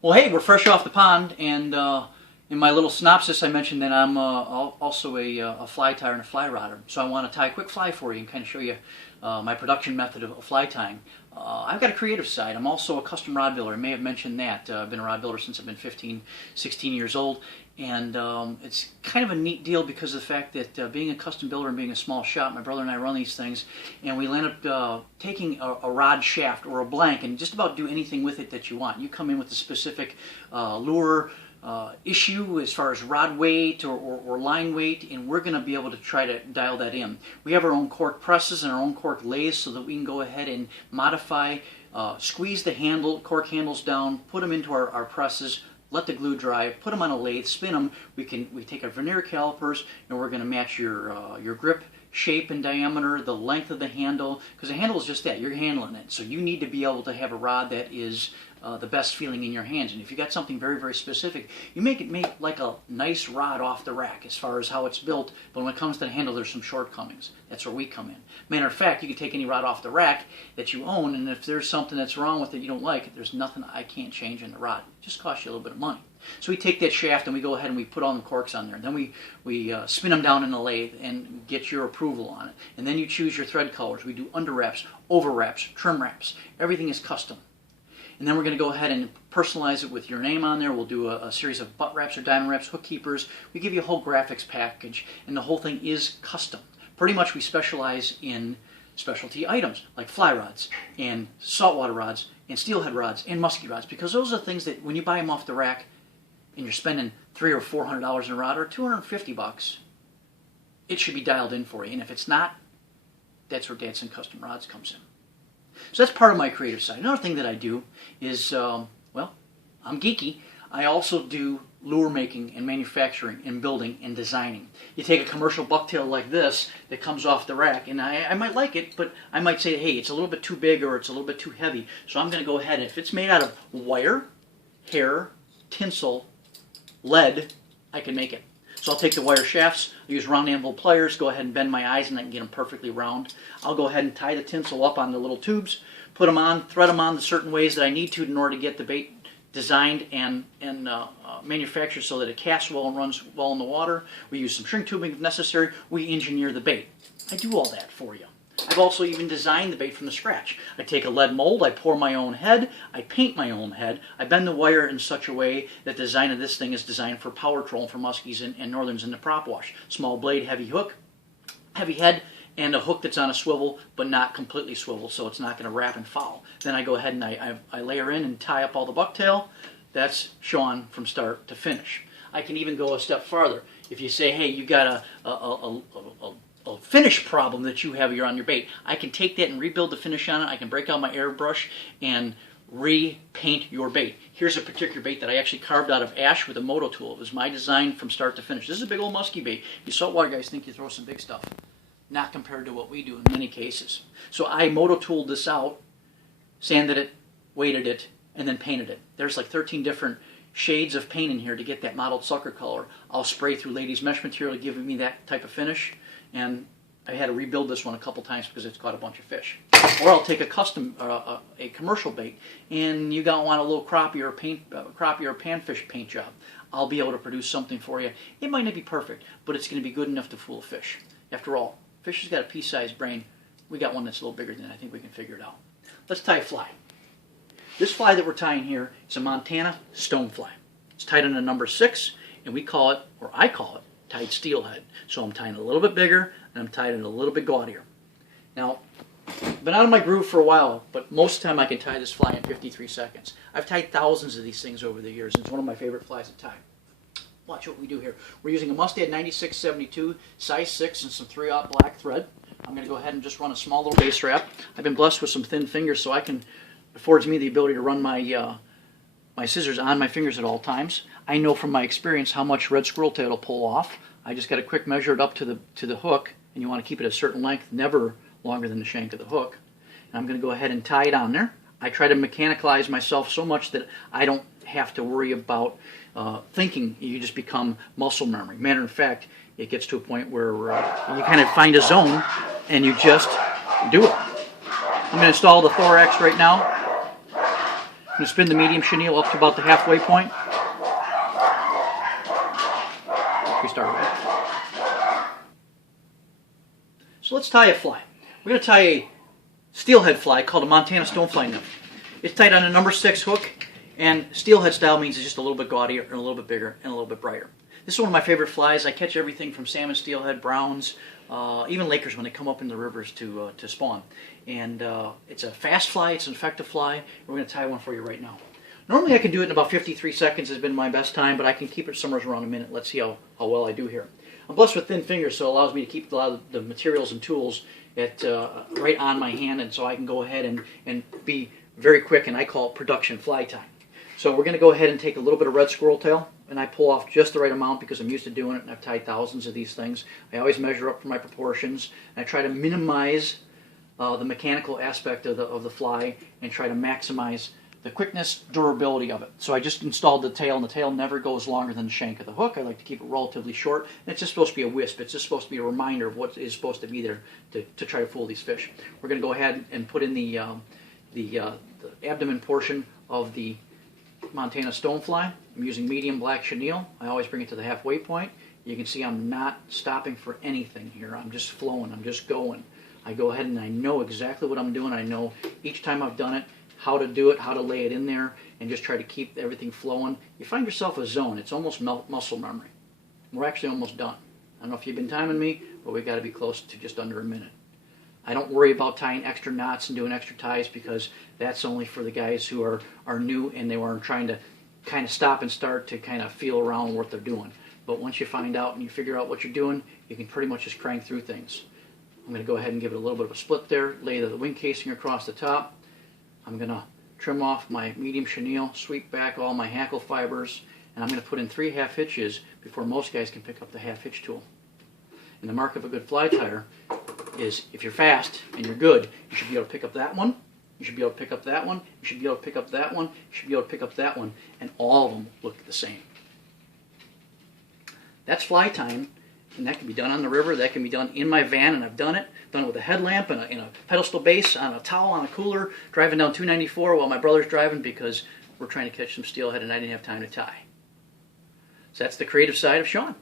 Well, hey, we're fresh off the pond, and in my little synopsis, I mentioned that I'm also a fly tyer and a fly rodder. So I want to tie a quick fly for you and kind of show you my production method of fly tying. I've got a creative side. I'm also a custom rod builder. I may have mentioned that. I've been a rod builder since I've been 15, 16 years old. And it's kind of a neat deal because of the fact that being a custom builder and being a small shop, my brother and I run these things, and we land up taking a rod shaft or a blank and just about do anything with it that you want. You come in with a specific lure issue as far as rod weight or line weight, and we're going to be able to try to dial that in. We have our own cork presses and our own cork lathes so that we can go ahead and modify, squeeze the cork handles down, put them into our presses, let the glue dry, put them on a lathe, spin them. We take our vernier calipers, and we're going to match your grip shape and diameter, the length of the handle, because the handle is just that, you're handling it. So you need to be able to have a rod that is the best feeling in your hands. And if you got something very, very specific, you make like a nice rod off the rack as far as how it's built, but when it comes to the handle, there's some shortcomings. That's where we come in. Matter of fact, you can take any rod off the rack that you own, and if there's something that's wrong with it you don't like, there's nothing I can't change in the rod. It just costs you a little bit of money. So we take that shaft and we go ahead and we put all the corks on there. Then we spin them down in the lathe and get your approval on it. And then you choose your thread colors. We do under wraps, over wraps, trim wraps. Everything is custom. And then we're going to go ahead and personalize it with your name on there. We'll do a series of butt wraps or diamond wraps, hook keepers. We give you a whole graphics package, and the whole thing is custom. Pretty much we specialize in specialty items like fly rods and saltwater rods and steelhead rods and musky rods, because those are things that when you buy them off the rack and you're spending $300 or $400 in a rod or $250, it should be dialed in for you. And if it's not, that's where Dadson Custom Rods comes in. So that's part of my creative side. Another thing that I do is, well, I'm geeky. I also do lure making and manufacturing and building and designing. You take a commercial bucktail like this that comes off the rack, and I might like it, but I might say, hey, it's a little bit too big or it's a little bit too heavy. So I'm going to go ahead, and if it's made out of wire, hair, tinsel, lead, I can make it. So I'll take the wire shafts, I'll use round anvil pliers, go ahead and bend my eyes, and I can get them perfectly round. I'll go ahead and tie the tinsel up on the little tubes, put them on, thread them on the certain ways that I need to in order to get the bait designed and manufactured so that it casts well and runs well in the water. We use some shrink tubing if necessary. We engineer the bait. I do all that for you. I've also even designed the bait from the scratch. I take a lead mold, I pour my own head, I paint my own head, I bend the wire in such a way that the design of this thing is designed for power trolling for muskies and northerns in the prop wash. Small blade, heavy hook, heavy head, and a hook that's on a swivel but not completely swivel, so it's not going to wrap and foul. Then I go ahead and I layer in and tie up all the bucktail. That's Sean from start to finish. I can even go a step farther. If you say, hey, you got a finish problem that you have on your bait, I can take that and rebuild the finish on it. I can break out my airbrush and repaint your bait. Here's a particular bait that I actually carved out of ash with a moto tool. It was my design from start to finish. This is a big old musky bait. You saltwater guys think you throw some big stuff. Not compared to what we do in many cases. So I moto tooled this out, sanded it, weighted it, and then painted it. There's like 13 different shades of paint in here to get that mottled sucker color. I'll spray through ladies mesh material to give me that type of finish, and I had to rebuild this one a couple times because it's caught a bunch of fish. Or I'll take a custom, a commercial bait, and you want a little crappie or panfish paint job. I'll be able to produce something for you. It might not be perfect, but it's going to be good enough to fool a fish. After all, fish has got a pea-sized brain. We got one that's a little bigger than that. I think we can figure it out. Let's tie a fly. This fly that we're tying here is a Montana stonefly. It's tied in a number 6, and we call it, or I call it, tied steelhead. So I'm tying it a little bit bigger, and I'm tying it a little bit gaudier. Now, I've been out of my groove for a while, but most of the time I can tie this fly in 53 seconds. I've tied thousands of these things over the years, and it's one of my favorite flies to tie. Watch what we do here. We're using a Mustad 9672, size 6, and some 3/0 black thread. I'm going to go ahead and just run a small little base wrap. I've been blessed with some thin fingers, so it affords me the ability to run my my scissors on my fingers at all times. I know from my experience how much red squirrel tail will pull off. I just got to quick measure it up to the hook, and you want to keep it a certain length, never longer than the shank of the hook. And I'm going to go ahead and tie it on there. I try to mechanicalize myself so much that I don't have to worry about thinking. You just become muscle memory. Matter of fact, it gets to a point where you kind of find a zone and you just do it. I'm going to install the thorax right now. going to spin the medium chenille up to about the halfway point. We start right. So let's tie a fly. We're going to tie a steelhead fly called a Montana stonefly nymph. It's tied on a number 6 hook, and steelhead style means it's just a little bit gaudier and a little bit bigger and a little bit brighter. This is one of my favorite flies. I catch everything from salmon, steelhead, browns, even lakers when they come up in the rivers to spawn. And it's a fast fly, it's an effective fly. We're going to tie one for you right now. Normally I can do it in about 53 seconds has been my best time, but I can keep it somewhere around a minute. Let's see how well I do here. I'm blessed with thin fingers, so it allows me to keep a lot of the materials and tools right on my hand, and so I can go ahead and be very quick, and I call it production fly time. So we're going to go ahead and take a little bit of red squirrel tail, and I pull off just the right amount because I'm used to doing it, and I've tied thousands of these things. I always measure up for my proportions, and I try to minimize the mechanical aspect of the fly and try to maximize the quickness, durability of it. So I just installed the tail, and the tail never goes longer than the shank of the hook. I like to keep it relatively short, and it's just supposed to be a wisp. It's just supposed to be a reminder of what is supposed to be there to try to fool these fish. We're going to go ahead and put in the abdomen portion of the Montana stonefly. I'm using medium black chenille. I always bring it to the halfway point. You can see I'm not stopping for anything here. I'm just flowing. I'm just going. I go ahead and I know exactly what I'm doing. I know each time I've done it how to do it, how to lay it in there, and just try to keep everything flowing. You find yourself a zone. It's almost muscle memory. We're actually almost done. I don't know if you've been timing me, but we've got to be close to just under a minute. I don't worry about tying extra knots and doing extra ties because that's only for the guys who are new and they are trying to kind of stop and start to kind of feel around what they're doing. But once you find out and you figure out what you're doing, you can pretty much just crank through things. I'm going to go ahead and give it a little bit of a split there, lay the wing casing across the top. I'm going to trim off my medium chenille, sweep back all my hackle fibers, and I'm going to put in 3 half hitches before most guys can pick up the half hitch tool. And the mark of a good fly tyer is if you're fast and you're good, you should be able to pick up that one, you should be able to pick up that one, you should be able to pick up that one, you should be able to pick up that one, and all of them look the same. That's fly tying, and that can be done on the river, that can be done in my van, and I've done it with a headlamp and a pedestal base, on a towel, on a cooler, driving down 294 while my brother's driving because we're trying to catch some steelhead and I didn't have time to tie. So that's the creative side of Sean.